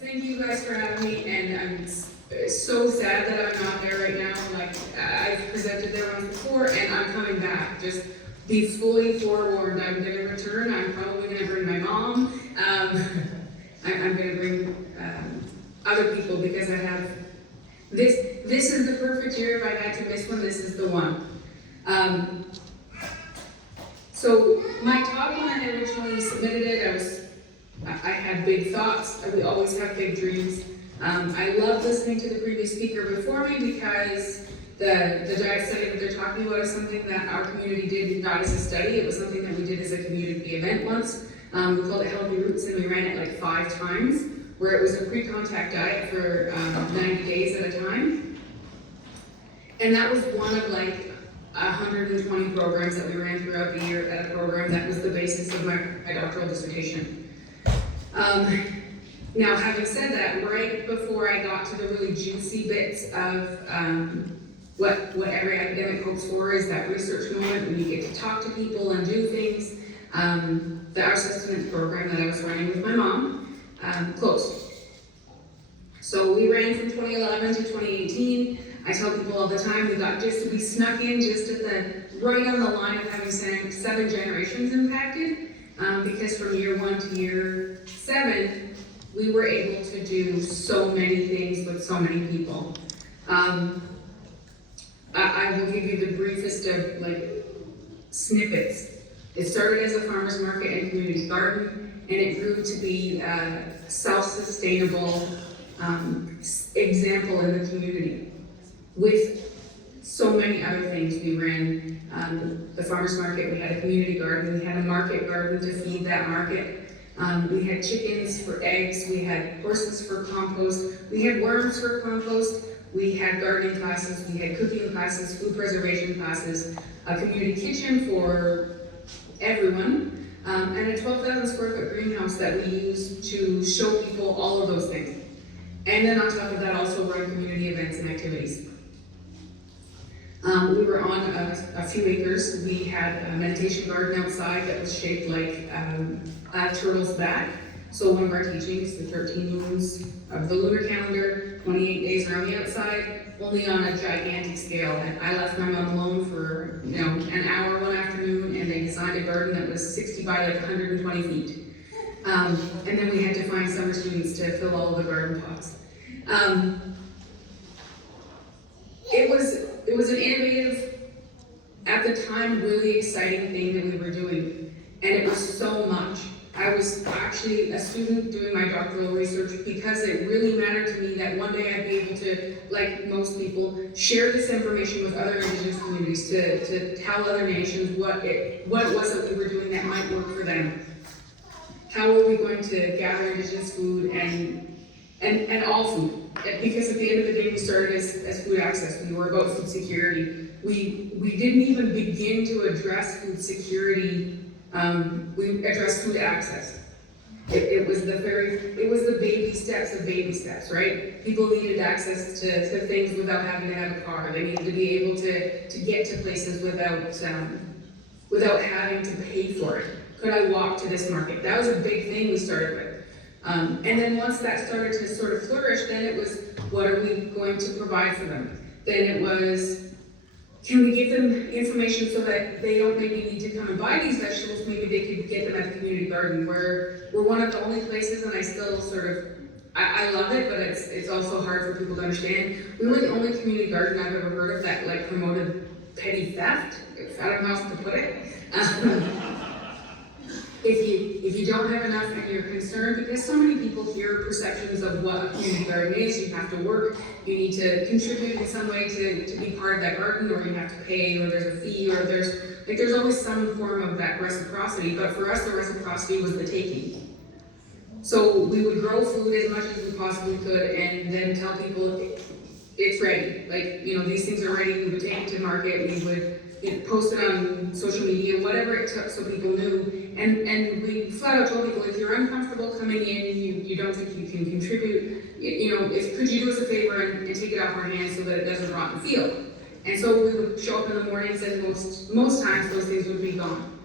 thank you guys for having me, and I'm so sad that I'm not there right now. Like, I've presented there once before, and I'm coming back. Just be fully forewarned, I'm gonna return. I'm probably gonna bring my mom. I'm gonna bring other people, because I have, this is the perfect year. If I had to miss one, this is the one. So my talk, when I originally submitted it, I had big thoughts. We always have big dreams. I love listening to the previous speaker before me, because the diet study that they're talking about is something that our community did, not as a study. It was something that we did as a community event once. We called it Healthy Roots, and we ran it like 5 times, where it was a pre-contact diet for 90 days at a time. And that was one of like 120 programs that we ran throughout the year at a program that was the basis of my doctoral dissertation. Now, having said that, right before I got to the really juicy bits of what every academic hopes for, is that research moment when you get to talk to people and do things, the Our Sustenance program that I was running with my mom closed. So we ran from 2011 to 2018. I tell people all the time, we snuck in just at right on the line of having 7 generations impacted, because from year 1 to year 7, we were able to do so many things with so many people. I will give you the briefest of like snippets. It started as a farmer's market and community garden, and it grew to be a self-sustainable example in the community. With so many other things, we ran the farmer's market, we had a community garden, we had a market garden to feed that market. We had chickens for eggs, we had horses for compost, we had worms for compost, we had gardening classes, we had cooking classes, food preservation classes, a community kitchen for everyone, and a 12,000 square foot greenhouse that we used to show people all of those things. And then on top of that, also run community events and activities. We were on a few acres. We had a meditation garden outside that was shaped like a turtle's back. So one of our teachings, the 13 moons of the lunar calendar, 28 days around the outside, only on a gigantic scale. And I left my mom alone for an hour one afternoon, and they designed a garden that was 60 by like 120 feet. And then we had to find summer students to fill all of the garden pots. It was an innovative, at the time, really exciting thing that we were doing, and it was so much. I was actually a student doing my doctoral research because it really mattered to me that one day I'd be able to, like most people, share this information with other Indigenous communities, to tell other nations what it was that we were doing that might work for them. How are we going to gather Indigenous food and all food? Because at the end of the day, we started as food access. We were about food security. We didn't even begin to address food security. We addressed food access. It was the baby steps of baby steps, right? People needed access to things without having to have a car. They needed to be able to get to places without having to pay for it. Could I walk to this market? That was a big thing we started with. And then once that started to sort of flourish, then it was, what are we going to provide for them? Then it was, can we give them information so that they don't maybe need to come and buy these vegetables? Maybe they could get them at the community garden. We're one of the only places, and I still sort of, I love it, but it's also hard for people to understand. We were the only community garden I've ever heard of that like promoted petty theft, if I don't know how else to put it. If you don't have enough and you're concerned, because so many people hear perceptions of what a community garden is, you have to work, you need to contribute in some way to be part of that garden, or you have to pay, or there's a fee, or there's always some form of that reciprocity. But for us, the reciprocity was the taking. So we would grow food as much as we possibly could, and then tell people it's ready. Like, these things are ready. We would take it to market. We would post it on social media, whatever it took, so people knew. And we flat out told people, if you're uncomfortable coming in, you don't think you can contribute, could you do us a favor and take it off our hands so that it doesn't rot in the field? And so we would show up in the mornings, and most times those things would be gone.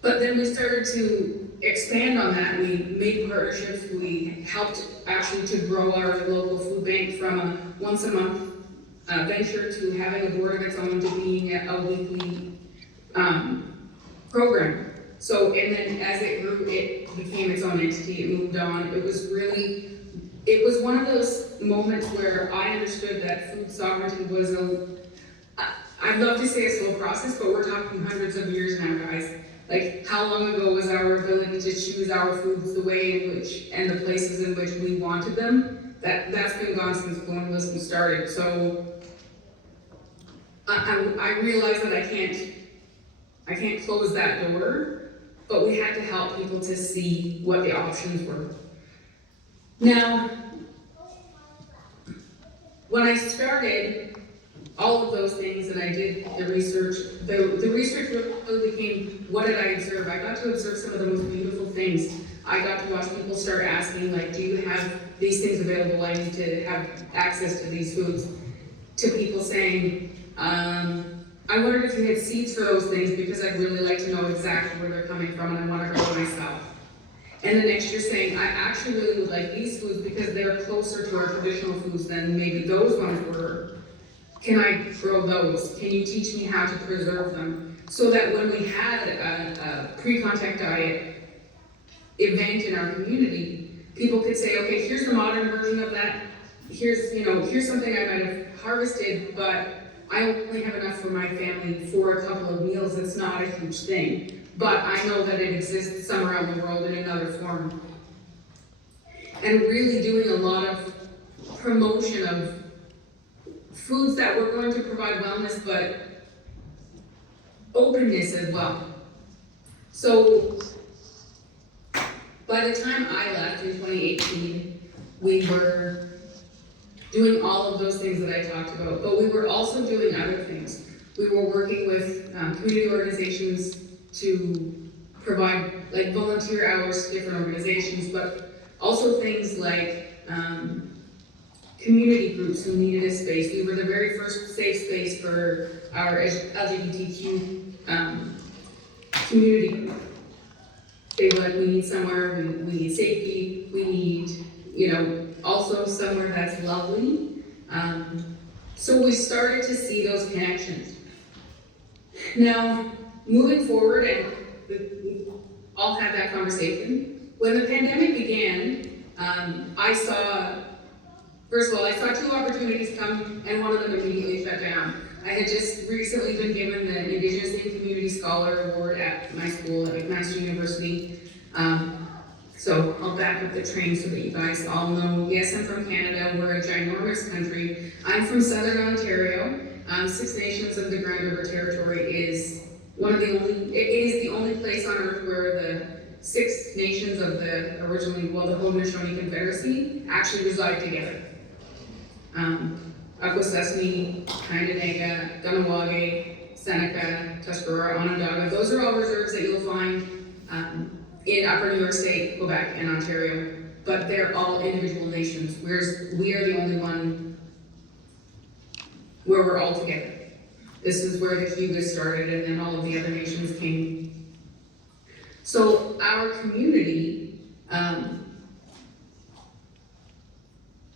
But then we started to expand on that, we made partnerships. We helped actually to grow our local food bank from a once a month venture to having a board of its own to being a weekly program. So, and then as it grew, it became its own entity, it moved on. It was one of those moments where I understood that food sovereignty was I'd love to say a slow process, but we're talking hundreds of years now, guys. Like, how long ago was our ability to choose our foods the way in which, and the places in which we wanted them? That's been gone since colonialism started. So, I realize that I can't close that door, but we had to help people to see what the options were. Now, when I started all of those things and I did the research really became, what did I observe? I got to observe some of the most beautiful things. I got to watch people start asking, like, do you have these things available? I need to have access to these foods. To people saying, I wondered if you had seeds for those things because I'd really like to know exactly where they're coming from and I want to grow myself. And the next year saying, I actually really would like these foods because they're closer to our traditional foods than maybe those ones were. Can I grow those? Can you teach me how to preserve them? So that when we had a pre-contact diet event in our community, people could say, okay, here's the modern version of that. Here's something I might have harvested, but I only have enough for my family for a couple of meals. It's not a huge thing, but I know that it exists somewhere around the world in another form. And really doing a lot of promotion of foods that were going to provide wellness, but openness as well. So by the time I left in 2018, we were doing all of those things that I talked about, but we were also doing other things. We were working with community organizations to provide like volunteer hours to different organizations, but also things like community groups who needed a space. We were the very first safe space for our LGBTQ community group. They were like, we need somewhere, we need safety, we need, also somewhere that's lovely. So we started to see those connections. Now, moving forward, and we all had that conversation, when the pandemic began, I saw two opportunities come, and one of them immediately shut down. I had just recently been given the Indigenous and Community Scholar Award at my school at McMaster University. So I'll back up the train so that you guys all know, yes, I'm from Canada, we're a ginormous country. I'm from Southern Ontario. Six Nations of the Grand River Territory is it is the only place on earth where the Six Nations of the Haudenosaunee Confederacy actually reside together. Akwesasne, Onondaga, Ganawage, Seneca, Tuscarora, Onondaga, those are all reserves that you'll find in Upper New York State, Quebec, and Ontario, but they're all individual nations, whereas we are the only one where we're all together. This is where the Hugas started, and then all of the other nations came. So our community,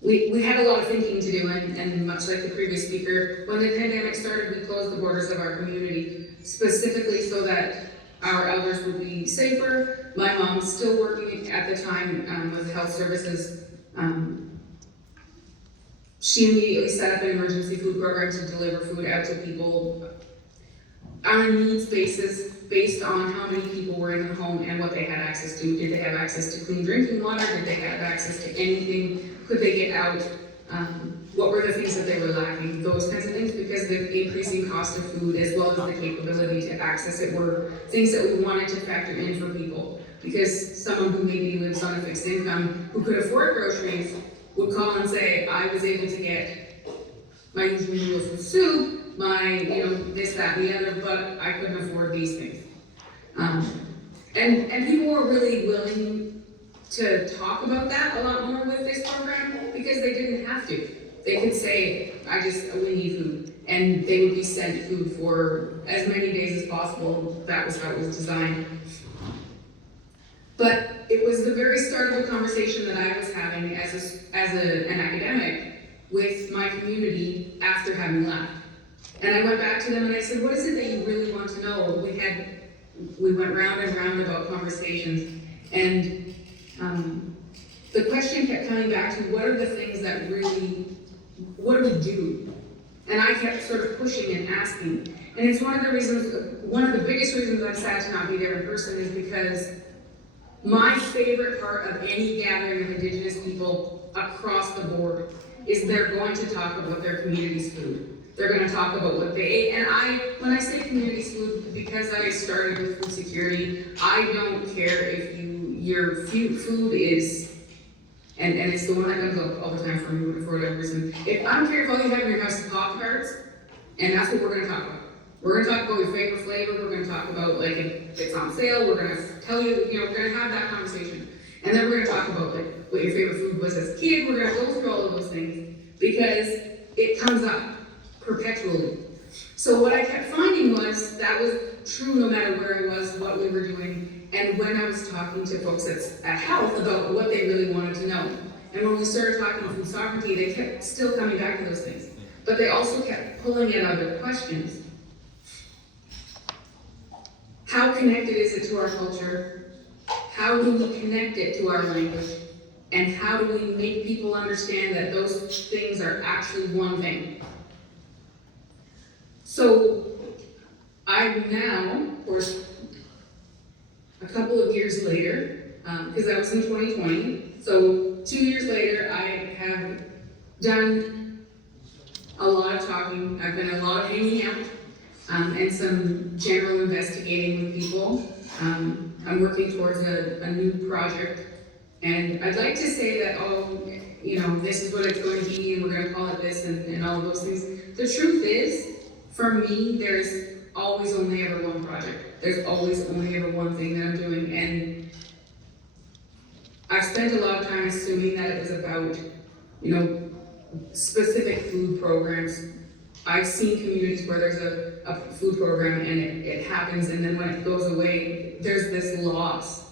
we had a lot of thinking to do, and much like the previous speaker, when the pandemic started, we closed the borders of our community, specifically so that our elders would be safer. My mom's still working at the time with health services. She immediately set up an emergency food program to deliver food out to people on a needs basis based on how many people were in the home and what they had access to. Did they have access to clean drinking water? Did they have access to anything? Could they get out? What were the things that they were lacking? Those kinds of things, because the increasing cost of food as well as the capability to access it were things that we wanted to factor in for people. Because someone who maybe lives on a fixed income, who could afford groceries, would call and say, I was able to get my usual noodles with soup, my, this, that, and the other, but I couldn't afford these things. And people were really willing to talk about that a lot more with this program because they didn't have to. They could say, we need food, and they would be sent food for as many days as possible. That was how it was designed. it was the very start of the conversation that I was having as an academic with my community after having left. And I went back to them and I said, what is it that you really want to know? We went round and round about conversations, and the question kept coming back to what are the things that really, what do we do? And I kept sort of pushing and asking. And it's one of the biggest reasons I'm sad to not be there in person is because my favorite part of any gathering of Indigenous people across the board is they're going to talk about their community's food. They're going to talk about what they ate. And when I say community's food, because I started with food security, I don't care if your food is, and it's the one that comes up all the time for me for whatever reason. I don't care if all you have in your house is Pop-Tarts, and that's what we're going to talk about. We're going to talk about your favorite flavor. We're going to talk about like if it's on sale. We're going to tell you, we're going to have that conversation. And then we're going to talk about like what your favorite food was as a kid. We're going to go through all of those things because it comes up perpetually. So what I kept finding was that was true no matter where I was, what we were doing, and when I was talking to folks at Health about what they really wanted to know. And when we started talking food sovereignty, they kept still coming back to those things. But they also kept pulling in other questions. How connected is it to our culture? How do we connect it to our language? And how do we make people understand that those things are actually one thing? So I'm now, of course, a couple of years later, because that was in 2020, so 2 years later, I have done a lot of talking. I've done a lot of hanging out and some general investigating with people. I'm working towards a new project, and I'd like to say that, this is what it's going to be, and we're going to call it this, and all of those things. The truth is, for me, there's always only ever one project. There's always only ever one thing that I'm doing, and I've spent a lot of time assuming that it was about, specific food programs. I've seen communities where there's a food program and it happens, and then when it goes away, there's this loss.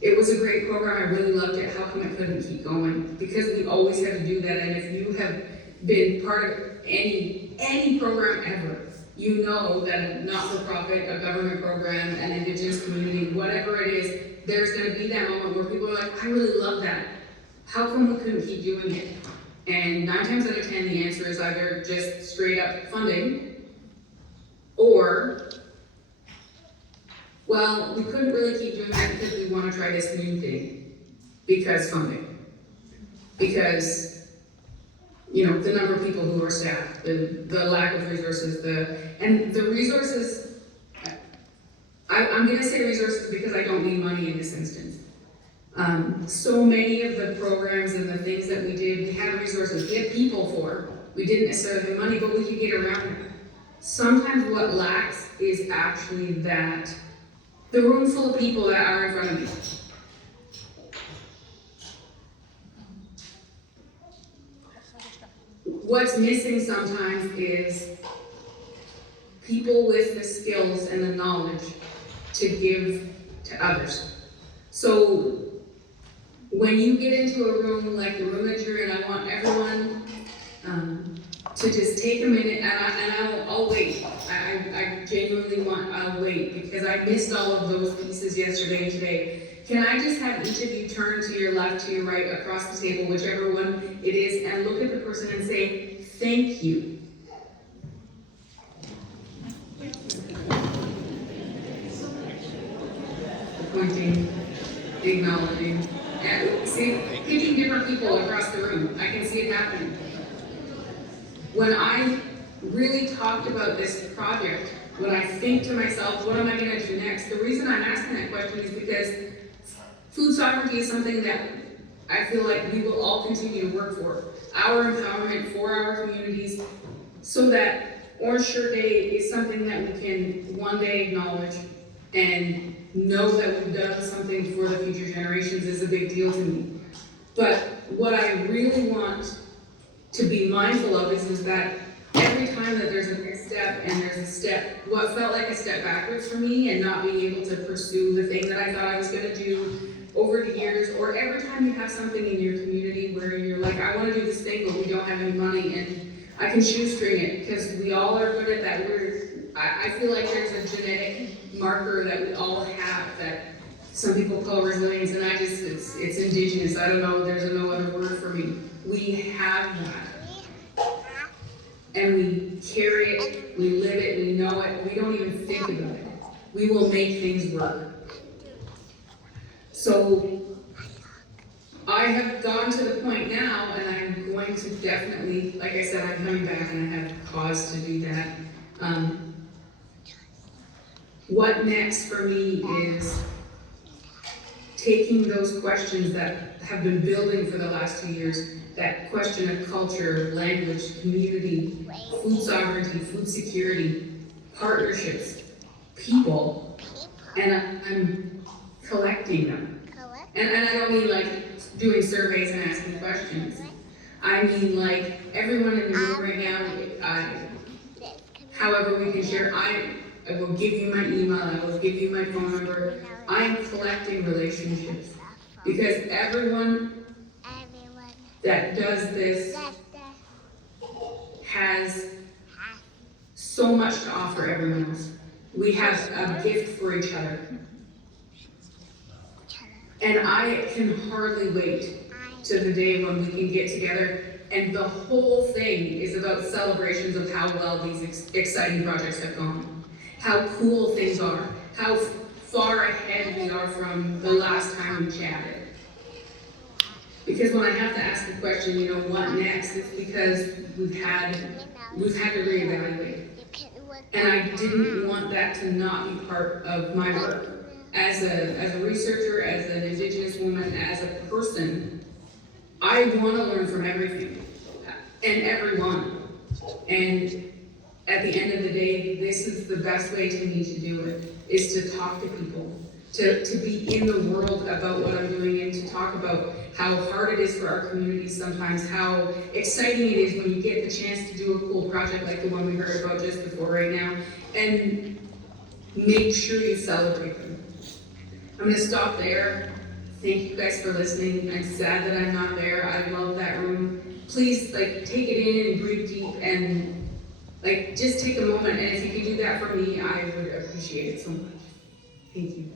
It was a great program, I really loved it. How come it couldn't keep going? Because we always had to do that, and if you have been part of any program ever, you know that a not-for-profit, a government program, an Indigenous community, whatever it is, there's going to be that moment where people are like, I really love that. How come we couldn't keep doing it? And 9 times out of 10, the answer is either just straight up funding, or, well, we couldn't really keep doing that because we want to try this new thing, because funding. Because the number of people who are staffed, the lack of resources, and the resources, I'm going to say resources because I don't mean money in this instance. So many of the programs and the things that we did, we had resources, we had people for. We didn't necessarily have money, but we could get around it. Sometimes what lacks is actually that the room full of people that are in front of me. What's missing sometimes is people with the skills and the knowledge to give to others. So when you get into a room like the room that you're in, I want everyone to just take a minute, and I'll wait. I genuinely I'll wait, because I missed all of those pieces yesterday and today. Can I just have each of you turn to your left, to your right, across the table, whichever one it is, and look at the person and say, thank you. Pointing, acknowledging. Yeah, see, picking different people across the room. I can see it happening. When I really talked about this project, when I think to myself, what am I going to do next? The reason I'm asking that question is because food sovereignty is something that I feel like we will all continue to work for. Our empowerment for our communities, so that Orange Shirt Day is something that we can one day acknowledge and know that we've done something for the future generations is a big deal to me. But what I really want to be mindful of is that every time that there's a next step and there's a step, what felt like a step backwards for me, and not being able to pursue the thing that I thought I was going to do, over the years, or every time you have something in your community where you're like, I want to do this thing, but we don't have any money, and I can shoestring it, because we all are good at that. I feel like there's a genetic marker that we all have that some people call resilience, and it's indigenous. I don't know, there's no other word for me. We have that. And we carry it, we live it, we know it, we don't even think about it. We will make things work. So I have gone to the point now, and I'm going to definitely, like I said, I'm coming back and I have cause to do that. What next for me is taking those questions that have been building for the last 2 years, that question of culture, language, community, food sovereignty, food security, partnerships, people, and I'm collecting them. And I don't mean like doing surveys and asking questions. I mean like everyone in the room right now, however we can share, I will give you my email, I will give you my phone number. I'm collecting relationships because everyone that does this has so much to offer everyone else. We have a gift for each other. And I can hardly wait to the day when we can get together, and the whole thing is about celebrations of how well these exciting projects have gone, how cool things are, how far ahead we are from the last time we chatted. Because when I have to ask the question, you know, what next, it's because we've had to reevaluate. And I didn't want that to not be part of my work. As a researcher, as an Indigenous woman, as a person, I want to learn from everything and everyone. And at the end of the day, this is the best way to me to do it, is to talk to people, to be in the world about what I'm doing, and to talk about how hard it is for our communities sometimes, how exciting it is when you get the chance to do a cool project like the one we heard about just before right now, and make sure you celebrate them. I'm going to stop there. Thank you guys for listening. I'm sad that I'm not there. I love that room. Please, like, take it in and breathe deep, and like, just take a moment. And if you can do that for me, I would appreciate it so much. Thank you.